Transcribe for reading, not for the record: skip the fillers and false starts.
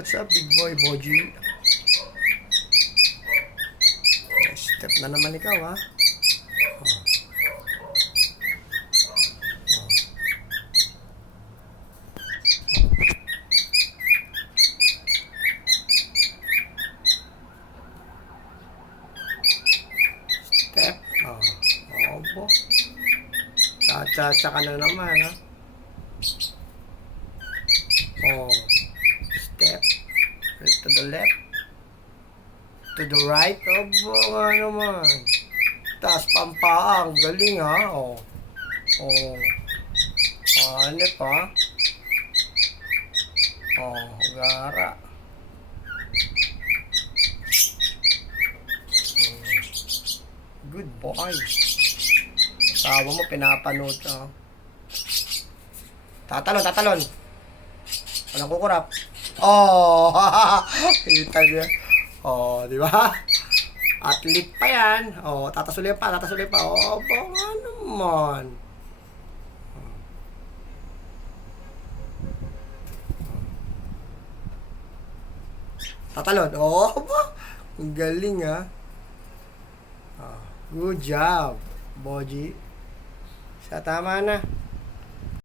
What's up, big boy, Boji? Step na naman ikaw, ha? Step. Opo. Cha-cha-cha ka na naman, ha? Step. To the left. To the right. Opo nga naman. Taas pampaang. Galing, ha? Hanip, ha? Gara. Good boy. Sawa mo, pinapanood ka. Tatalon. Walang kukurap. Kita niya. Di ba? Athlete pa yan. Tatasuloy pa. Baka naman. Tatalon. Ang galing, ha? Good job, Boji. Tama na.